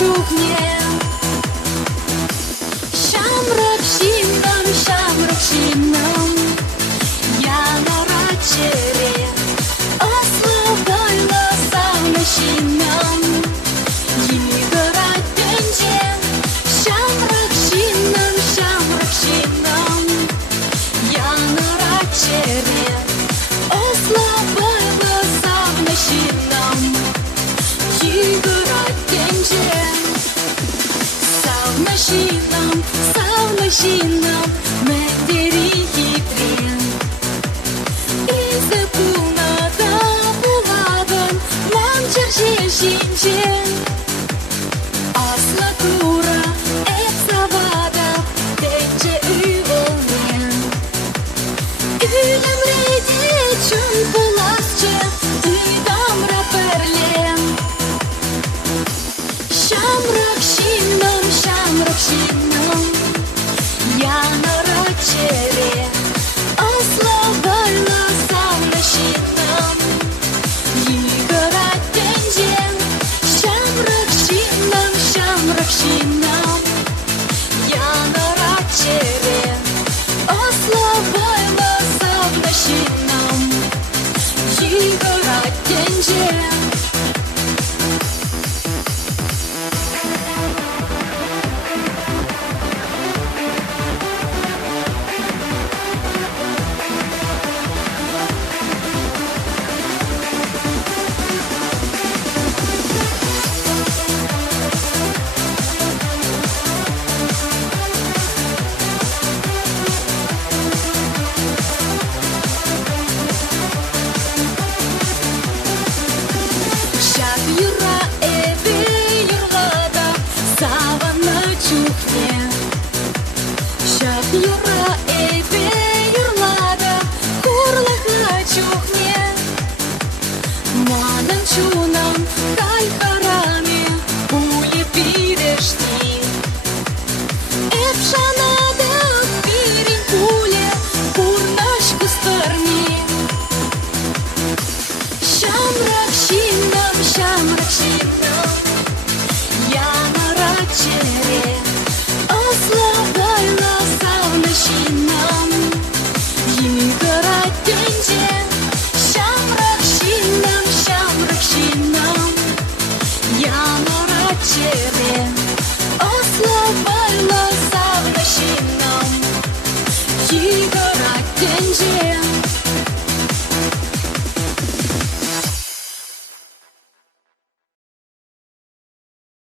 чухне. Shamrock Shinam, я на рачере, ослабайла сауна Shinam, играть пенде. Shamrock Shinam, я на рачере, ослабайла сауна Shinam, играть пенде. Sauna Shinam, mederi hiprin. İzi bulmada buladın, mancar şişince. Asla dura, et savada, tece üvölmen. Ülemredi çün bulasçı, üydam raperlen. Shamrock Shinam, я на рачере, ослабайла сауна Shinam, играть пенде. Shamrock Shinam, я на рачере, ослабайла сауна Shinam, играть пенде.